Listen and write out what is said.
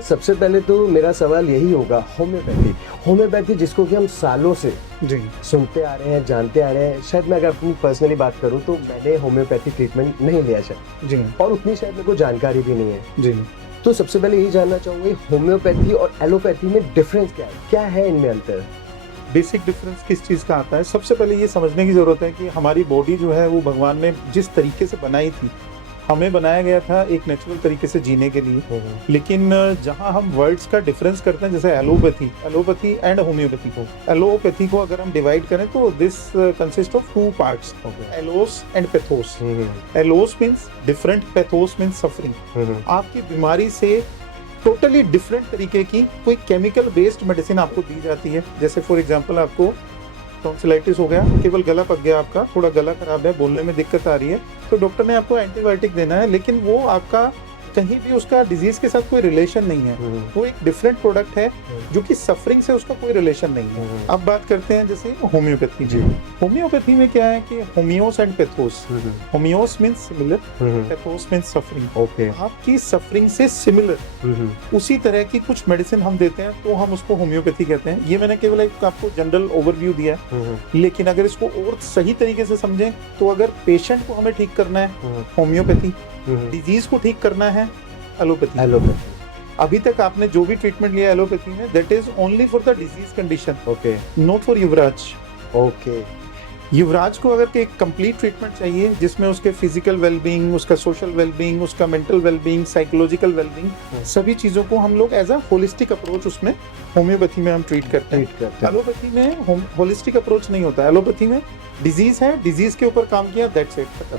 सबसे पहले तो मेरा सवाल यही होगा, होम्योपैथी जिसको कि हम सालों से जी, सुनते आ रहे हैं, जानते आ रहे हैं। शायद मैं अगर अपनी पर्सनली बात करूं तो मैंने होम्योपैथी ट्रीटमेंट नहीं लिया शायद, जी, और उतनी शायद मेरे को जानकारी भी नहीं है। जी। तो सबसे पहले यही जानना चाहूंगा, होम्योपैथी और एलोपैथी में डिफरेंस क्या है इनमें अंतर? बेसिक डिफरेंस किस चीज़ का आता है? सबसे पहले ये समझने की ज़रूरत है कि हमारी बॉडी जो है वो भगवान ने जिस तरीके से बनाई थी, हमें बनाया गया था एक नेचुरल तरीके से जीने के लिए। लेकिन जहाँ हम वर्ड्स का डिफरेंस करते हैं, जैसे एलोपैथी एंड होम्योपैथी को अगर हम डिवाइड करें तो this consist of two parts, allos and pathos. Allos means different, pathos means suffering. आपकी बीमारी से टोटली डिफरेंट तरीके की कोई केमिकल बेस्ड मेडिसिन आपको दी जाती है। जैसे फॉर एग्जांपल आपको टॉन्सिलाइटिस हो गया, केवल गला पक गया, आपका थोड़ा गला खराब है, बोलने में दिक्कत आ रही है, तो डॉक्टर ने आपको एंटीबायोटिक देना है, लेकिन वो आपका कहीं भी उसका डिजीज के साथ कोई रिलेशन नहीं है। वो एक डिफरेंट प्रोडक्ट है जो कि सफरिंग से उसका कोई रिलेशन नहीं है। अब बात करते हैं जैसे होम्योपैथी। जी। होम्योपैथी में क्या है कि homoios and pathos. Homoios means similar, pathos means suffering. Okay. आपकी सफरिंग से सिमिलर उसी तरह की कुछ मेडिसिन हम देते हैं, तो हम उसको होम्योपैथी कहते हैं। ये मैंने केवल एक आपको जनरल ओवरव्यू दिया है, लेकिन अगर इसको और सही तरीके से समझें तो अगर पेशेंट को हमें ठीक करना है होम्योपैथी, डिजीज को ठीक करना है एलोपैथी। अभी तक आपने जो भी ट्रीटमेंट लिया एलोपैथी में, that is only for the disease condition, okay, not for Yuvraj. Okay. Yuvraj को अगर एक कंप्लीट ट्रीटमेंट चाहिए जिसमें उसके फिजिकल वेलबींग, उसका सोशल वेलबींग, उसका मेंटल वेलबींग, साइकोलॉजिकल वेलबींग, सभी चीजों को हम लोग एज अ होलिस्टिक अप्रोच उसमें होम्योपैथी में हम ट्रीट करते हैं। एलोपैथी में होलिस्टिक अप्रोच नहीं होता। एलोपैथी में डिजीज है, डिजीज के ऊपर काम किया, दैट्स इट, खत्म।